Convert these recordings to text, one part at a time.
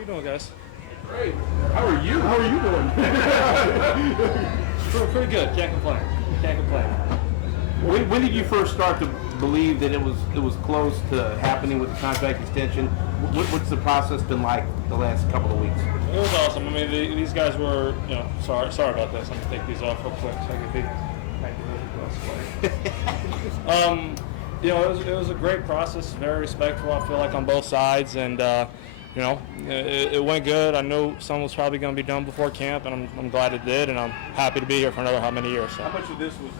you doing, guys? Great. How are you? How are you doing? Pretty good. Can't complain. Can't complain. When did you first start to believe that it was close to happening with the contract extension? What's the process been like the last couple of weeks? It was awesome. I mean, these guys were, sorry about this. I'm gonna take these off real quick so I can be. It was a great process. Very respectful. I feel like on both sides, and it went good. I knew some was probably going to be done before camp, and I'm glad it did, and I'm happy to be here for another how many years. So. How much of this was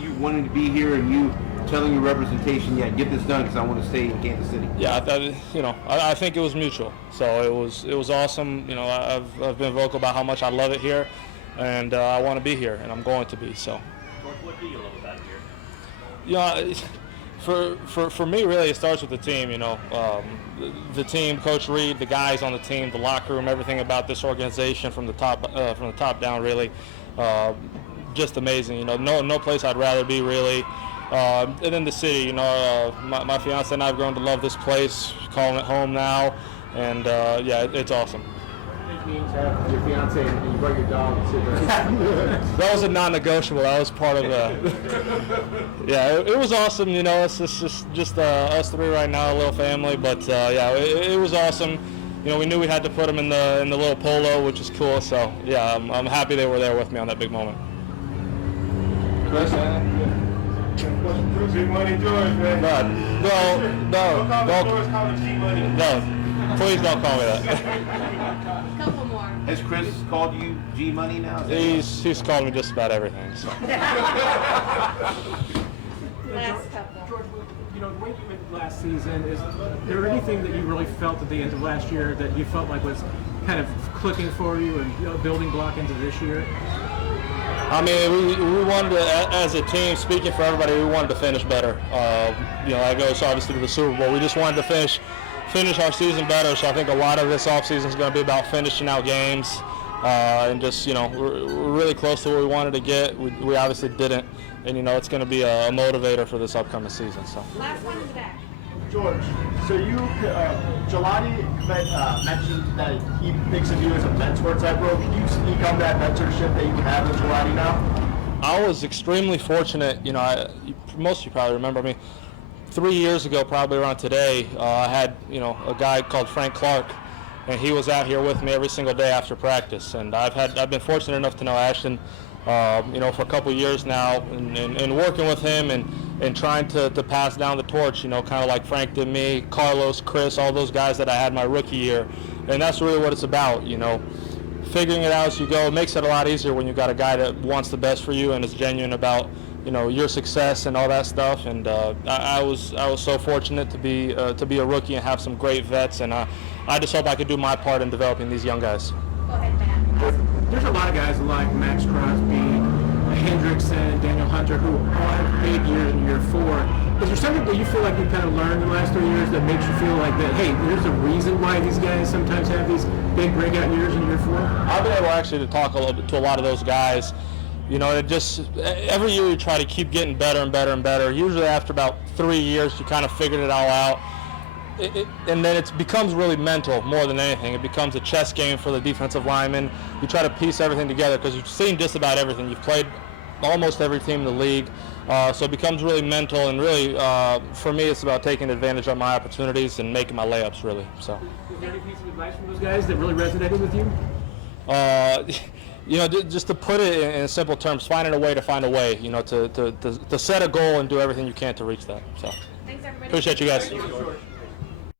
you wanting to be here and you telling your representation, yeah, get this done because I want to stay in Kansas City? Yeah, I think it was mutual. So it was awesome. I've been vocal about how much I love it here, and I want to be here, and I'm going to be. So. What do you love about it here? For me, really, it starts with the team. The team, Coach Reed, the guys on the team, the locker room, everything about this organization from the top down, really, just amazing. No place I'd rather be, really. And then the city. My fiance and I have grown to love this place, calling it home now, and it's awesome. Have your fiance and you brought your dog to the That was a non-negotiable. That was part of the. Yeah, it was awesome. It's just us three right now, a little family. But it was awesome. We knew we had to put them in the little polo, which is cool. So yeah, I'm happy they were there with me on that big moment. Chris, Big Money George, man. No, please don't call me that. Couple more. Has Chris called you G Money now? He's called me just about everything. So. Last couple. George, the way you went last season, is there anything that you really felt at the end of last year that you felt like was kind of clicking for you and building block into this year? I mean, we wanted to, as a team, speaking for everybody, we wanted to finish better. That goes obviously to the Super Bowl. We just wanted to finish our season better. So I think a lot of this offseason is going to be about finishing out games and just, we're really close to where we wanted to get. We obviously didn't, and it's going to be a motivator for this upcoming season. So. Last one in the back. George, so Jelani mentioned that he thinks of you as a mentor type role. Can you speak on that mentorship that you have with Jelani now? I was extremely fortunate. Most of you probably remember me. 3 years ago, probably around today, I had a guy called Frank Clark, and he was out here with me every single day after practice. And I've been fortunate enough to know Ashton, for a couple of years now, and working with him and trying to pass down the torch, kind of like Frank did me, Carlos, Chris, all those guys that I had my rookie year. And that's really what it's about, figuring it out as you go. It makes it a lot easier when you've got a guy that wants the best for you and is genuine about your success and all that stuff. And I was so fortunate to be a rookie and have some great vets, and I just hope I could do my part in developing these young guys. Go ahead, Matt. There's a lot of guys like Max Crosby, Hendrickson, Daniel Hunter, who all have big years in year 4. Is there something that you feel like you've kind of learned in the last 3 years that makes you feel like that, hey, there's a reason why these guys sometimes have these big breakout years in year 4? I've been able actually to talk a little bit to a lot of those guys. It just, every year you try to keep getting better and better and better. Usually after about 3 years, you kind of figured it all out. And then it becomes really mental more than anything. It becomes a chess game for the defensive lineman. You try to piece everything together because you've seen just about everything. You've played almost every team in the league. So it becomes really mental, and really, for me, it's about taking advantage of my opportunities and making my layups, really. So. Is there any piece of advice from those guys that really resonated with you? Just to put it in simple terms, finding a way to find a way, to set a goal and do everything you can to reach that. So, Thanks, everybody. appreciate you guys. Thank you, George.